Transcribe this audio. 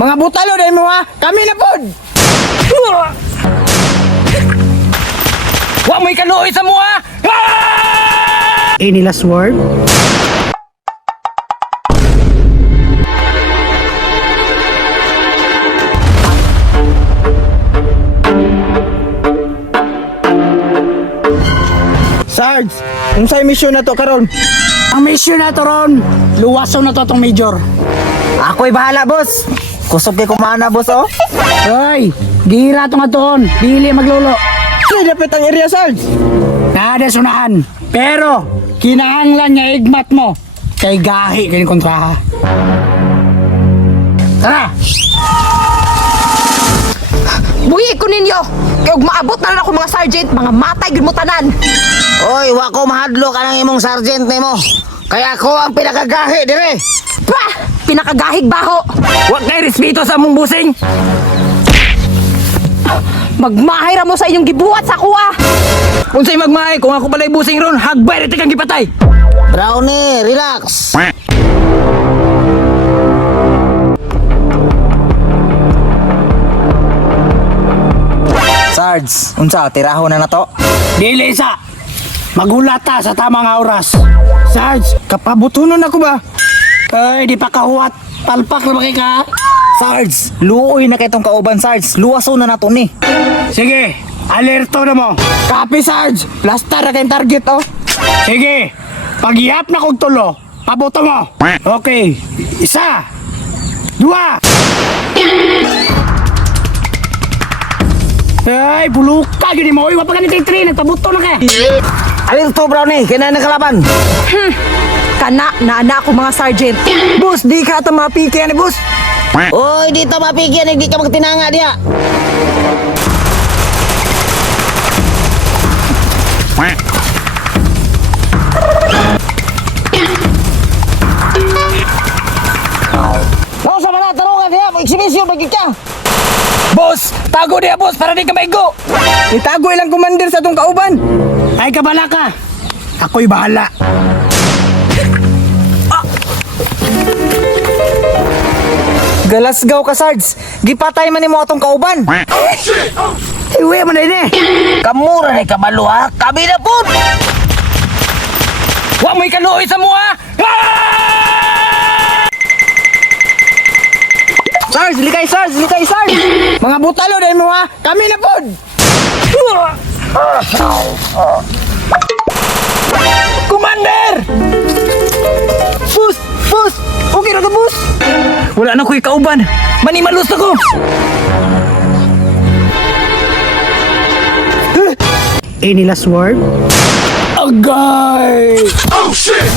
Mga butalo dahil mo ha, kami na pod! Wa may kaluoy sa mua! Any last word? Sarge, unsay mission na to karon? Ang mission na to ron, luwason na to tong major. Ako'y bahala, boss. Kusog kay kumana, boss, oh. Hoy, gira to nga toon, dili maglolo. Kaya dapat ang area, Sarge. Nada sunahan, pero kinahanglan nga igmat mo kay gahi kay kontraha. Tara! Buhi ko ninyo! Kaya huwag maabot na lang ako mga sergeant, mga matay gud mo tanan! Oy, wako mahadlo ka ng imong sergeant nimo. Kaya ako ang pinakagahi dire. Bah! Pinakagahig baho! Wa kay respeto sa among busing! Magmahay ra mo sa inyong gibuhat sa kuha! Unsay magmahay kung ako balay busing ron, hagbay ra kang gipatay! Brownie, relax. Sarge, unsa tiraho na to? Dili sa magulata sa tamang oras. Sarge, kapabutunon ako ba? Ay, di pa kahuwat. Palpak na ba kay ka? Sarge, luoy na kay tong kauban, Sarge. Luwaso na nato ni. Sige, alerto na mo. Copy, Sarge. Blastar na kayong target, oh. Sige, paghihap na kong tulo. Pabuto mo. Okay, isa, dua. Ay, buluka, gini mo. Iwa pa ka nititri, nagpabuto na ka. Alerto, Brownie, kaya na nakalaban. Kana, naana ako mga sergeant! Boss, di ka ata mapiki yan, boss. Oy, dito mapigyan, hindi ka magtinanga diya. Sa mga tarungan diya, eksibisyon bagi ka. Boss! Tago diya, boss, para di ka maigo! Itago ilang commander sa tong kauban. Ay, kabala ka. Ako'y bahala. Galasgaw ka, Sarge. Gipatay man nimo atong kauban. Iwi mo na ini. Kamura ni kabalo ha. Kami na po. Wa may kaluoy sa mua! Sarge, likay, Sarge, likay, Sarge. Mga butalo dahil mo ha, kami na pod. Commander! Bus, bus. Okay na ka, bus. Wala na ko'y kauban! Manimalus ako! Any last word? Agay! Oh shit!